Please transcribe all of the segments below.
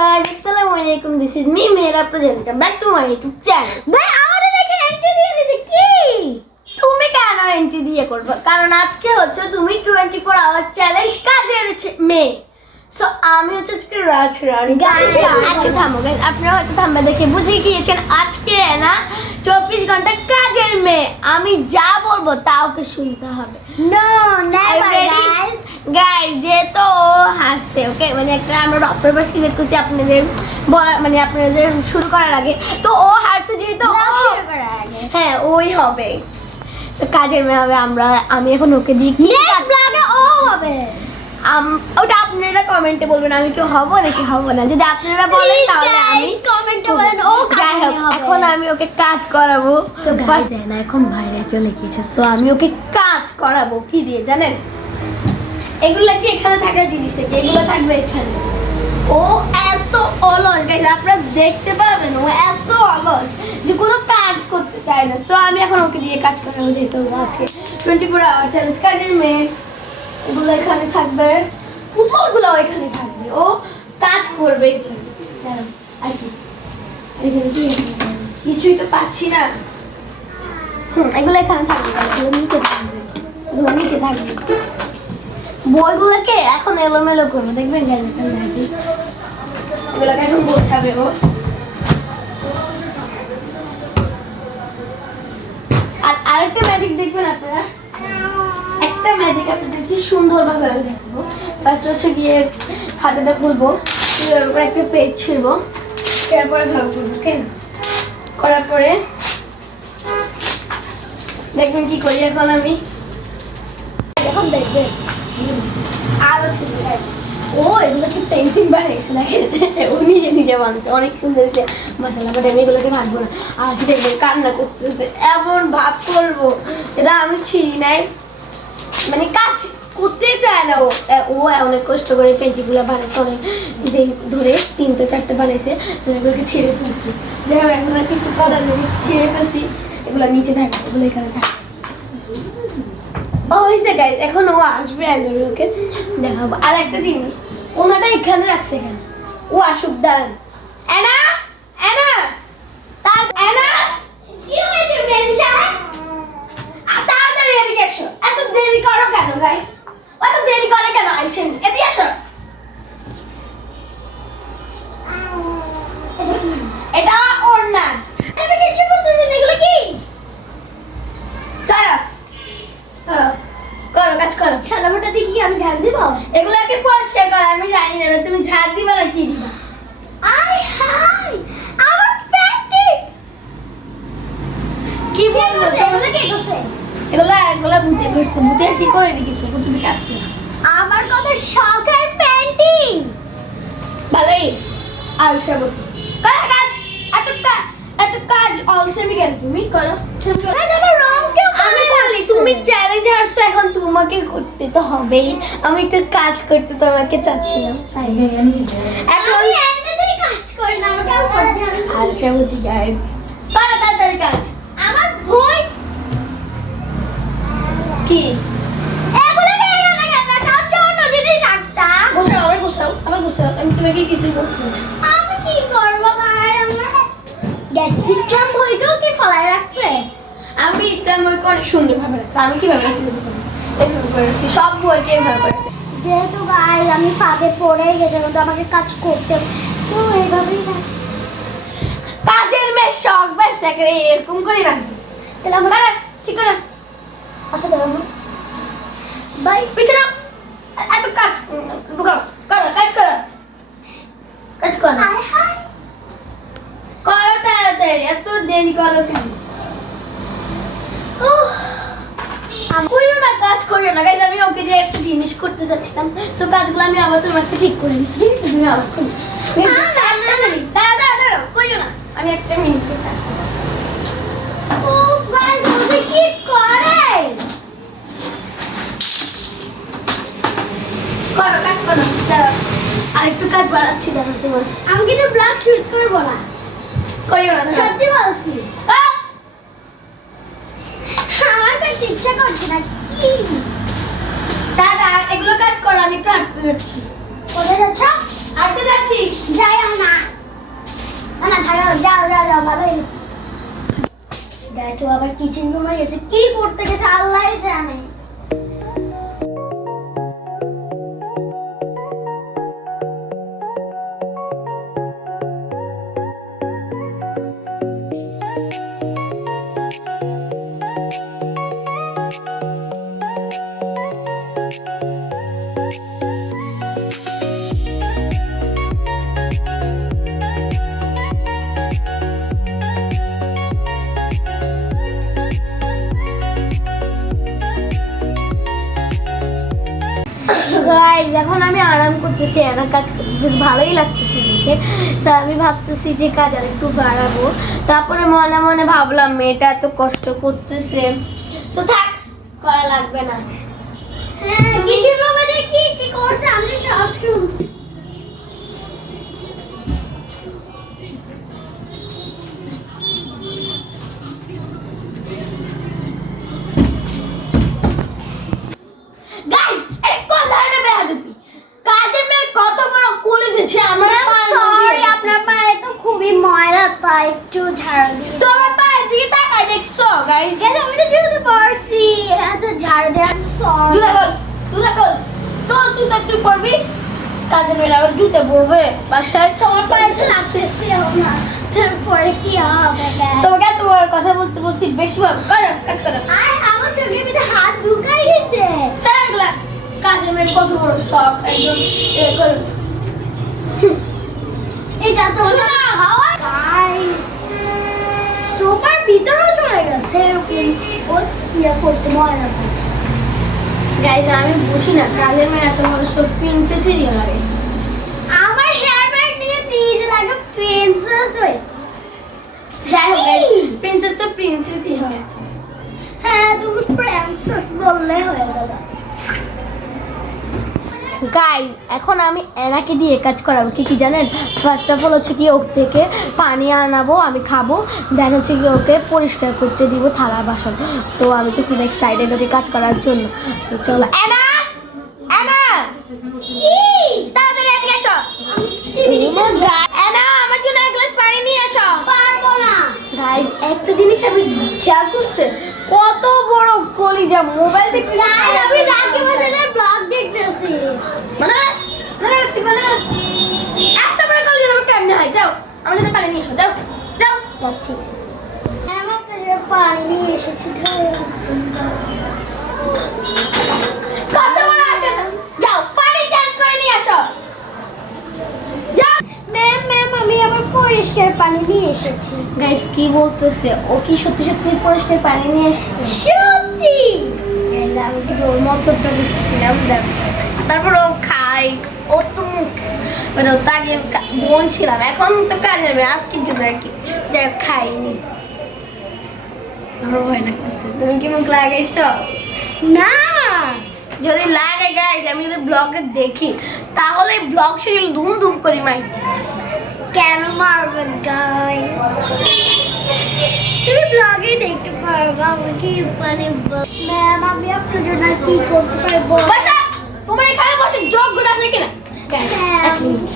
guys, Assalamualaikum. This is me, Mera presenter. Back to my YouTube channel. ভাই আমাদের দেখে entry দিয়ে দিছে কি? তুমি কেন এন্ট্রি দিয়ে করবে? কারণ আজকে হচ্ছে তুমি 24 আওয়ার চ্যালেঞ্জ কাজের মেয়ে। সো আমি হচ্ছে আজকে রাজরানী। আচ্ছা থামো গাইস, আপনারা হয়তো থামবা দেখে বুঝে গিয়েছেন আজকে না 24 ঘন্টা কাজের মেয়ে। আমি যা বলবো তা ওকে শুনতে হবে। No, never, guys. গাইস যেহেতু হাসছে ওকে, মানে একটা আমরা অপেপাস কি দেখছি আপনাদের মানে আপনাদের শুরু করার আগে, তো ও হাসছে যেহেতু শুরু করার আগে। হ্যাঁ ওই হবে। সো কাজের মেয়ে হবে আমি এখন ওকে দিই কি নেক্সট ব্লগে ও হবে। ওটা আপনারা কমেন্টে বলবেন আমি কি হব নাকি হব না। যদি আপনারা বলেন তাহলে আমি কমেন্টে বলেন ও যাই হোক এখন আমি ওকে কাজ করাবো। সো গাইস না এখন বাইরে চলে গিয়েছে, সো আমি ওকে কাজ করাবো কি দিয়ে জানেন? এগুলো কি এখানে থাকার জিনিস নাকি? এগুলো থাকবে এখানে। ও এত অলস গাইস, আপনারা দেখতে পাবেন ও এত অলস যে কোনো কাজ করতে চায় না। সো আমি এখন ওকে দিয়ে কাজ করাবো যেহেতু আজকে 24 আওয়ার চ্যালেঞ্জ কাজের মেয়ে। এগুলো এখানে থাকবে, পুতুলগুলো এখানে থাকবে, ও কাজ করবে এখানে। আর কি এখানে কি কিছুই তো পাচ্ছি না। এগুলো এখানে থাকবে, এগুলো নিচে থাকবে, এগুলো নিচে থাকবে। বইগুলোকে এখন এলোমেলো করবো, দেখবেন এগুলোকে এখন গোছাবে ও। আর আরেকটা ম্যাজিক দেখবেন আপনারা, একটা ম্যাজিক আপনাদের কি সুন্দরভাবে আমি দেখাবো। ফার্স্ট হচ্ছে গিয়ে খাতাটা খুলবো, তারপরে একটা পেজ ছিড়বো, তারপরে ভাগ করবো, ওকে? করার পরে দেখবেন কি করি এখন আমি, এখন দেখবেন আরো ছিল ও এগুলো কি পেন্টিং বানিয়েছে দেখেন, ও নিজে নিজে বানিয়েছে, অনেক সুন্দর হয়েছে মাশাআল্লাহ। বাট আমি এগুলোকে রাখবো না, আর দেখবেন কান্না করতেছে, এমন ভাব করবো এটা আমি ছিঁড়ি নাই, মানে কাজ করতে চায় না ও। অনেক কষ্ট করে পেন্টিংগুলো বানাইছে, অনেক দিন ধরে 3-4টা বানাইছে, সেগুলোকে ছিঁড়ে ফেলছি। যাই হোক এখন আর কিছু করার নেই, ছিঁড়ে ফেলছি। এগুলো নিচে থাকে, এগুলো এখানে থাকে। ও হয়েছে গাইজ, এখন ও আসবে একজন, ওকে দেখাবো। আর একটা জিনিস, ওনাটা এখানে রাখছে, এখানে ও আসুক, দাঁড়ান। অ্যানা অ্যানা তার অ্যানা কি হয়েছে বেঞ্চা? তাড়াতাড়ি এদিকে এসো। এত দেরি করো কেন গাইজ? এত দেরি করে কেন? আইছেন এদিকে এসো। এটা ওর না, আমি কিছু বলতেছি না, এগুলো কি? করো করো কাজ করো। শালামাটা দিয়ে কি আমি ঝাড় দিব? এগুলোকে পরিষ্কার করো, আমি জানি না তুমি ঝাড় দিবা না কি দিবা। আই হাই আমার পেন্টিং কি বলবো এগুলো কি করছে? এগুলা বুঝে করছে, বুঝে আসি করে দিয়েছে, তুমি কাজ করো। আমার কত শখের পেন্টিং। ভালোই আলসাবতী করো কাজ। এত কাজ অলসেমি কেন তুমি করো? আমার রং কেউ আমি বলি তুমি চ্যালেঞ্জে আসছো, এখন তোমাকে করতে তো হবেই। আমি একটু কাজ করতে তোমাকে চাচ্ছিলাম তাই। এখন আমি এমনিতেই কাজ করি না, আমাকে আর করতে হবে না। আলসাবতী গাইস, করো তাড়াতাড়ি কাজ। আমার ভয় কি এগুলো কে এখানে কেন রাখা হচ্ছে? অন্য জিনিস রাখতা। গোছাও, আমার গোছাও, আমি তোমাকে কিছু বলছি না। আমি কি করব ভাই? আমার গ্যাস ইসলাম বইটাও কি ফলাই রাখছে? আমি ইসলাম বইকে অনেক সুন্দরভাবে রাখছি। আমি কিভাবে রাখছি এইভাবে করে রাখছি, সব বইকে এইভাবে রাখছি। যেহেতু ভাই আমি ফাঁদে পড়ে গেছে, কিন্তু আমাকে কাজ করতে তো এইভাবেই না। কাজের মেয়ে শখ ব্যবসা করে এরকম করে রাখবি, তাহলে আমার ঠিক করে আচ্ছা দাঁড়াবো ভাই। পিছনে এত কাজ ঢুকাও, করো কাজ করো, কাজ করো হাই হাই করো তাড়াতাড়ি, এত দেরি করো কেন? করিও না, কাজ করিও না গাইজ। আমি ওকে দিয়ে একটা জিনিস করতে যাচ্ছিলাম, সো কাজগুলো আমি আবার তোমাকে ঠিক করে দিচ্ছি, ঠিক আছে? তুমি আবার করো, দাঁড়াও করিও না, আমি একটা মিনিট করে আসছি। ও ভাই তুমি কি করে? করো কাজ করো, দাঁড়াও আরেকটু কাজ বাড়াচ্ছি, দাঁড়াও তোমার। আমি কিন্তু ব্লগ শুট করব না, করিও না, সত্যি বলছি। করো। আমার কাছে ইচ্ছা করছে না। কি দাদা এগুলো কাজ করো, আমি একটু হাঁটতে যাচ্ছি। কোথায় যাচ্ছ? হাঁটতে যাচ্ছি। যাই আমি না থাকো, যাও যাও যাও, ভালো হয়েছে। দেখো আবার কিচেন রুমে গেছে, কি করতে গেছে আল্লাহই জানে। গাইস এখন আমি আরাম করতেছি, একা কাজ করতেছি, ভালোই লাগতেছে দেখে। তো আমি ভাবতেছি যে কাজ আর একটু বাড়াবো। তারপরে মনে মনে ভাবলাম মেয়েটা এত কষ্ট করতেছে, তো থাক, করা লাগবে না। হ্যাঁ, কিচেন রুমে যে কি কি করছে আমি সব শুনছি। গাইস এটা কোন ধরনের বেয়াদবি? কাজের মেয়ে কত বড় কোলে দিয়েছে আমার পায়ে। সরি, আপনার পায়ে তো খুবই ময়লা, তাই একটু ঝাড়ু দিয়ে। তোমার পায়ে দিয়ে তাকাই দেখছো গাইস? আমি তো যেহেতু পারছি, এত ঝাড়ু দেওয়ার সরি। জুতা খোল, তোর জুতা তুই পরবি। কাজের মেয়ে আবার জুতা পরবে বাসায়? তোমার পায়ে তো লাগতেছে না, তারপরে কি হবে? তোমাকে তোমার কথা বলতে বলছি, বেশি ভালো করো, কাজ করো। আর আমার চোখের ভিতরে হাত ঢুকাই গেছে। এগুলা কাজের মেয়ের কত বড় শখ, একদম এ করো। এটা তো শোনো। গাইস, সোফার ভিতরেও চলে গেছে এরকম। ও ইয়া করতে ময়লা করছে। গাইস আমি বুঝি না কাজের মেয়ে এত বড় শখ প্রিন্সেসেরই হয়। আমার হেয়ার ব্যান্ড নিয়ে নিজে লাগে প্রিন্সেস হয়েছে। যাই হোক প্রিন্সেস তো প্রিন্সেসই হয়। হ্যাঁ, তুমি প্রিন্সেস বললে হয়ে গেল। গাই এখন আমি এনাকে দিয়ে কাজ করাবো কি কি জানেন? ফার্স্ট অফ অল হচ্ছে কি ওর থেকে পানি আনাবো, আমি খাবো, দেন হচ্ছে কি ওকে পরিষ্কার করতে দিব থালা বাসন। সো আমি তো খুব এক্সাইটেড ওকে কাজ করার জন্য। সো চলো এনা, এনা কি তাড়াতাড়ি এদিকে এসো। এনা আমার জন্য এক গ্লাস পানি নিয়ে এসো। পারবো না। গাইস একটা জিনিস আমি খেয়াল করছে, কত বড় কলিজা মোবাইল দেখতে। গাইস, আমি রাকিব হাসানের ব্লগ দেখতেছি। মানে এত বড় কলিজা আমার কেমনে হয়? যাও আমার জন্য পানি নিয়ে এসো, যাও যাও। যাচ্ছি। হ্যাঁ, আমার পেছনে পানি নিয়ে এসেছি। কত বড় আসে, যাও পানি চেঞ্জ করে নিয়ে আসো, যাও। ম্যাম ম্যাম, আমি আবার পরিষ্কার পানি নিয়ে এসেছি। গাইস কি বলতেছে? ও কি সত্যি সত্যি পরিষ্কার পানি নিয়ে এসেছে? সত্যি? আমি কি ওর মতটা বুঝতেছিলাম। তারপর ও খাই, ও তো মুখ মানে ও তো আগে বোন ছিলাম, এখন তো কাজের মেয়ে আজকের জন্য আর কি, যাই হোক খাইনি। আমার ভয় লাগতেছে। তুমি কি মুখ লাগাইছো? না। যদি লাগে গাইস, আমি যদি ব্লগে দেখি তাহলে ব্লগ শেষে ধুম ধুম করি মাই। কেন মারবে গাইস? তুমি ব্লগে দেখতে পারবা আমাকে মানে। ম্যাম, আমি আপনার জন্য আর কি করতে পারবো? বসা, তোমার এখানে বসে যোগ্যতা আছে কিনা? হ্যাঁ। এক মিনিট।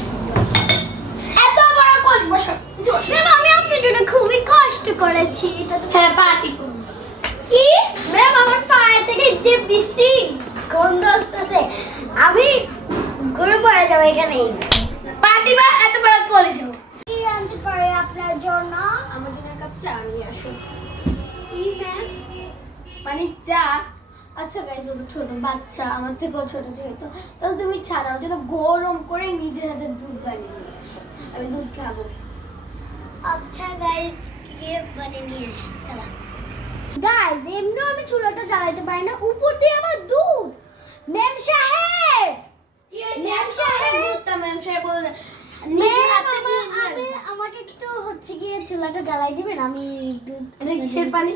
এত বড় কোন বসো। ম্যাম, আমি আপনার জন্য খুবই কষ্ট করেছি। এটা তো হ্যাঁ পার্টি করব। কি? ম্যাম, আমার পায়ে থেকে যে বৃষ্টি গন্ধ আসতেছে, আমি ঘুরে পড়ে যাবো এখানেই। পার্টি বা এত বড় কলেজ কি আনতে পারি আপনার জন্য? আমার জন্য এক কাপ চা নিয়ে আসো। কি ম্যাম? মানে চা? আচ্ছা গাইস, ও তো ছোট বাচ্চা, আমার থেকেও ছোট যেহেতু, তাহলে তুমি চা দাও, যেন গরম করে নিজের হাতে দুধ বানিয়ে নিয়ে আসো, আমি দুধ খাবো। আচ্ছা গাইস, কে বানিয়ে নিয়ে আসছে? চলা গাইস, এমনি আমি চুলাটা জ্বালাতে পারি না, উপর দিয়ে আবার দুধ। ম্যাম সাহেব, কি হয়েছে? ম্যাম সাহেব, দুধটা ম্যাম সাহেব বলে নিজের হাতে দিয়ে নিয়ে আসবে। আমাকে একটু হচ্ছে গিয়ে চুলাটা জ্বালাই দিবেন, আমি দুধ। এটা কিসের পানি?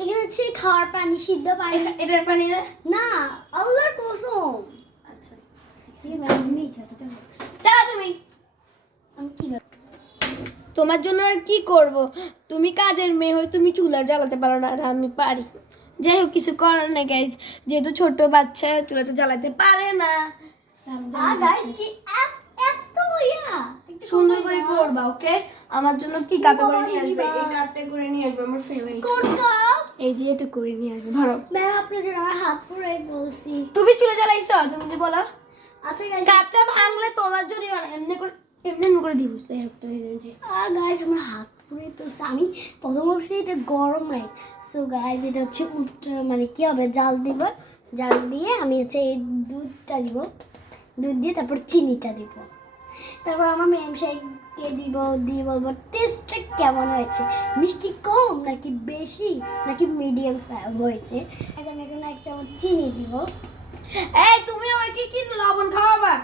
এখানে হচ্ছে খাওয়ার পানি, সিদ্ধ পানি। এটার পানি না? না, আল্লাহর কসম। আচ্ছা জি ম্যাম, নিচে তো চলো। চা তুমি। আমি কি করব? তোমার জন্য আর কি করব? তুমি কাজের মেয়ে হয়ে তুমি চুলা জ্বালাতে পারো না, আর আমি পারি। যাই হোক, কিছু করার নেই গাইস, যেহেতু ছোট বাচ্চা চুলাতে জ্বালাতে পারে না। গাইস, কি এত ইয়া একটু সুন্দর করে করবা, ওকে? আমার জন্য কি কাপে করে নিয়ে আসবে? এই কাপটা করে নিয়ে আসবে, আমার ফেভারিট। কোন কাপ? এই যে এটা করে নিয়ে আসবে, ধরো। ম্যাম আপনার জন্য আমার হাত পুরাই বলছি। তুমি চলে জ্বালাইছো, তুমি যে বলো আচ্ছা গাইস, কাপটা ভাঙলে তোমার জন্য এমনি করে দিব সেই একটা রিজেন্টে। গাইস আমার হাত পুরাই বলছে। আমি প্রথম ভাবছি এটা গরম নাই। সো গাইস এটা হচ্ছে মানে কি হবে, জাল দিব। জাল দিয়ে আমি হচ্ছে এই দুধটা দিব। দুধ দিয়ে তারপর চিনিটা দিব। তারপর আমার ম্যাম সাহেবকে দিয়ে বলবো টেস্টটা কেমন হয়েছে, মিষ্টি কম নাকি বেশি নাকি মিডিয়াম হয়েছে। আচ্ছা আমি এখন 1 চামচ চিনি দিব। এই তুমি আমাকে কি লবণ খাওয়াবা?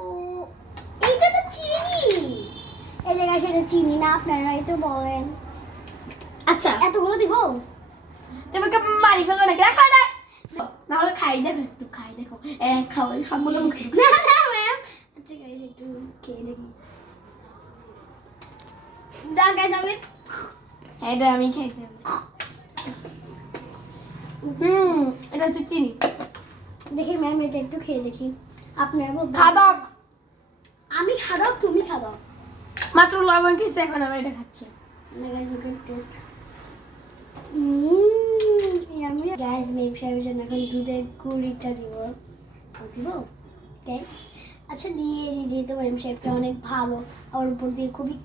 ও এইটা তো চিনি। এই জায়গায় সেটা চিনি না, আপনারাই তো বলেন। আচ্ছা এতগুলো দিব? তোমাকে মারি ফেলবো নাকি? রাখো না, নাহলে খাই দেখো, একটু খাই দেখো। খাও, সবগুলো মুখে ঢুকে। না না ম্যাম। আচ্ছা গাইস একটু খেয়ে দেখি। না গাইস আমি এটা আমি খাইতে হবে। এটা হচ্ছে চিনি। দেখি ম্যাম এটা একটু খেয়ে দেখি। আপনারা বলবেন খাদক, আমি খাদক তুমি খাদক। মাত্র লবণ খেয়েছে, এখন আমি এটা খাচ্ছি। না গাইস ওকে টেস্ট। আমি গাইস ম্যাম সাহেবের জন্য এখন দুধের গুঁড়িটা দিব। দিব গাইস। আচ্ছা দিয়ে দিই, যেহেতু ম্যাম সাহেবটা অনেক ভালো আর উপর দিয়ে খুবই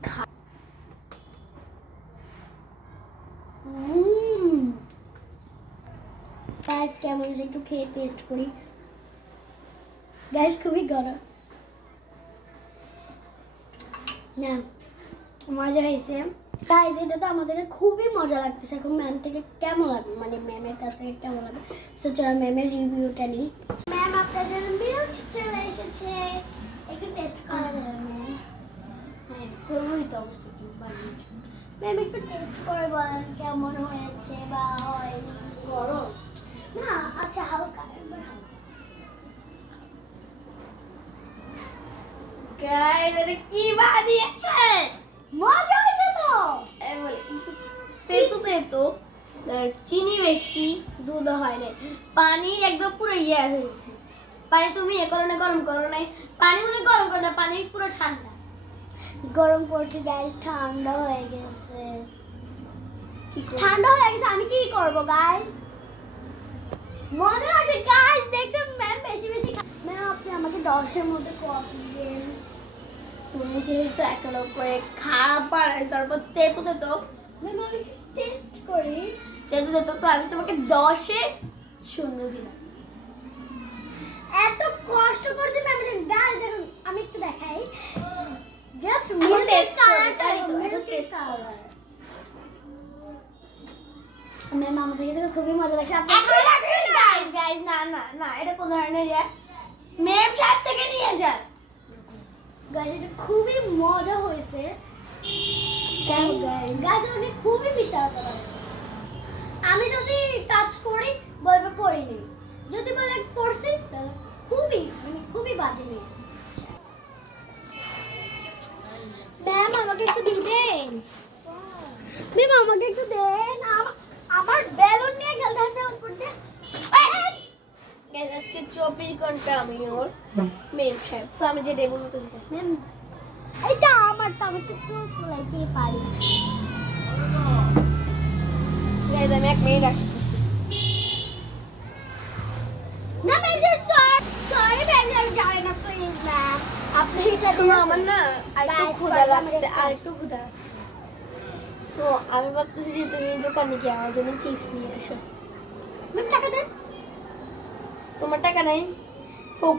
গাইস কেমন আছে একটু খেয়ে টেস্ট করি। গাইস খুবই গরম না, মজা হয়েছে। তাই এটা তো আমাদের খুবই মজা লাগতেছে। এখন ম্যাম থেকে কেমন লাগবে, মানে ম্যামের কাছ থেকে কেমন লাগবে, সো চলো ম্যামের রিভিউটা নিই। ম্যাম আপনার জন্য মিল্ক চলে এসেছে, একটু টেস্ট করে বলুন ম্যাম। হ্যাঁ, করবোই তো অবশ্যই, তুমি বানিয়েছো। ম্যাম একটু টেস্ট করে বলেন কেমন হয়েছে বা হয়নি। গরম না আচ্ছা হালকা একবার হালকা। গাইস এটা কি বানিয়েছে? মজা হয়েছে তো। এই বলে তেতো চিনি বেশি, দুধ হয় না, পানি একদম পুরো ইয়ে হয়ে গেছে। পানি তুমি এ করো না, গরম করো নাই, পানি মনে গরম করো না, পানি পুরো ঠান্ডা। গরম করছি গাইস, ঠান্ডা হয়ে গেছে। কি করব? ঠান্ডা হয়ে গেছে, আমি কি করব গাইস? মনে আছে গাইস, দেখছেন ম্যাম বেশি বেশি ম্যাম আপনি আমাকে 10-এর মধ্যে কফি দেন। তুমি যেহেতু একটা লোক করে খাবার তারপর তেতো ম্যাম আমি টেস্ট করি। তো আমি তোমাকে 10-এ 0 দিলাম। এত কষ্ট করছি ম্যাম, গাইস দেখুন আমি একটু দেখাই। জাস্ট এখন মিল্ক taste করো, কালারটা তাই তো, এখন মিল্ক taste করো। কালার। ম্যাম আমার থেকে তো খুবই মজা লাগছে। গাইস না এটা কোন ধরনের ইয়া? মেম সাহেব থেকে নিয়ে যান। গাইস এটা খুবই মজা হয়েছে। কেন গাইস অনেক খুবই মিথ্যা কথা বলে। আমি যদি কাজ করি বলবে করিনি, যদি বলে করছি তাহলে খুবই বাজে মেয়ে। ম্যাম আমাকে একটু দিবেন, ম্যাম আমাকে একটু দেন। আমার বেলুন নিয়ে খেলতেছে উপর দিয়ে। গাইস আজকে 24 ঘন্টা আমি ওর মেম সাহেব, সো আমি যেটা বলবো তুমি তাই। ম্যাম এটা আমার তো, আমি তো ফুলাইতে পারি। গাইস আমি 1 মিনিট আসতেছি। না ম্যাম সরি ম্যাম, আমি জানি না প্লিজ ম্যাম আপনি এটা শোনো আমার না আর একটু Guys, ক্ষুধা বারবার লাগছে, আমাদের আর একটু ক্ষুধা। সো আমি ভাবতেছি যে তুমি দোকানে গিয়ে আমার জন্য চিপস নিয়ে এসো। ম্যাম টাকা দেন। তোমার টাকা নাই?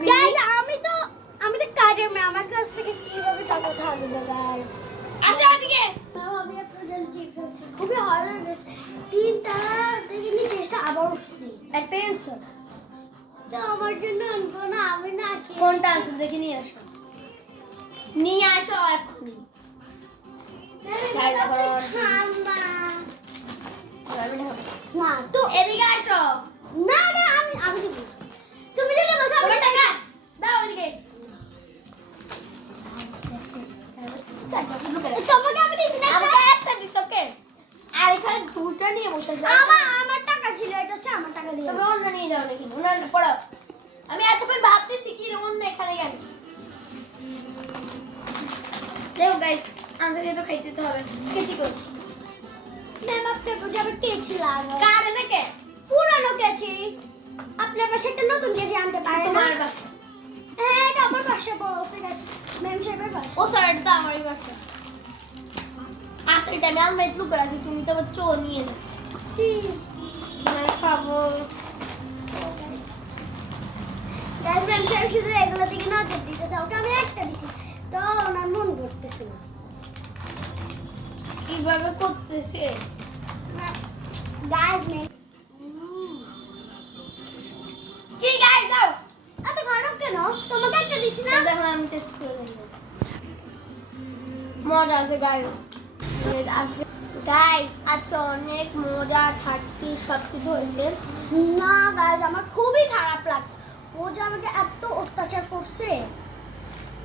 গাইস আমি তো কাজের ম্যাম, আমার কাছ থেকে কিভাবে টাকা থাকবে গাইস? আসো এদিকে। ম্যাম আমি আপনার জন্য চিপস আনছি, খুবই হরর গেছে। 3 তারা থেকে নিচে এসে আবার উঠছি। একটা এনছো? তো আমার জন্য আনবো না, আমি না খেয়ে কোনটা আনছো দেখে নিয়ে আসো। নিয়ে আসো এখনই। Guys, এখন আমার ঠান্ডা। আমি না খাবো। না তো এদিকে আসো। না আমি দিব। তুমি যেটা বলছো আমি তোমার টাকা দাও এদিকে। তোমাকে আমি দিছি না। আমাকে একটা দিস, ওকে? আর এখানে দুটো নিয়ে বসে আছো। আমার টাকা ছিল, এটা হচ্ছে আমার টাকা দিয়ে। তুমি অন্য নিয়ে যাও নাকি? অন্য পড়ো। আমি এতক্ষণ ভাবতেছি কি রে অন্য এখানে গেল। দেখো গাইস আনতে তো খাইতে তো হবে কেচি কর ম্যাম আপনার কাছে আবার কেচি লাগবে কার নাকি পুরানো কেচি আপনার পাশে একটা নতুন কেচি আনতে পারেন না তোমার বাসা হ্যাঁ এটা আমার পাশে বসে গেছে ম্যাম সাহেবের পাশে ও স্যার এটা আমারই বাসা আসলে এটা আমি আলমারিতে লুকে আছি তুমি তো আবার চো নিয়ে যাও মানে খাবো গাইস ম্যাম সাহেব শুধু এগুলো থেকে নজর দিতেছে ওকে আমি একটা দিছি তো ওনার মন করতেছে না কিভাবে করতেছে গাইস ম্যাম কি গাইস দাও এত খারাপ কেন তোমাকে একটা দিছি না দেখো আমি টেস্ট করে দেখব মজা আছে গাইস আজকে গাইস আজকে অনেক মজা থাকতি সব কিছু হয়েছে না গাইস আমার খুবই খারাপ লাগছে ও যে আমাকে এত অত্যাচার করছে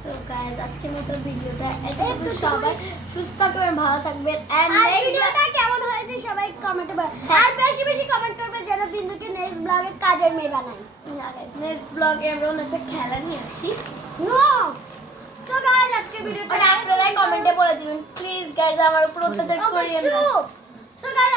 সো গাইস আজকের মতো ভিডিওটা একটু এতটুকু সবাই সুস্থ থাকবেন ভালো থাকবেন এন্ড আর নেক্সট ভিডিওটা কেমন হয়েছে সবাই কমেন্টে বল আর বেশি বেশি কমেন্ট করবে যেন বিন্দুকে নেক্সট ব্লগে কাজের মেয়ে বানাই নেক্সট ব্লগে আমরা অন্য একটা খেলা নিয়ে আসি নো তো গাইস আজকে ভিডিওটা আর আপনারাই কমেন্টে বলে দিবেন প্লিজ গাইস আমার উপর অত্যাচার করিয়েন না সো গাইস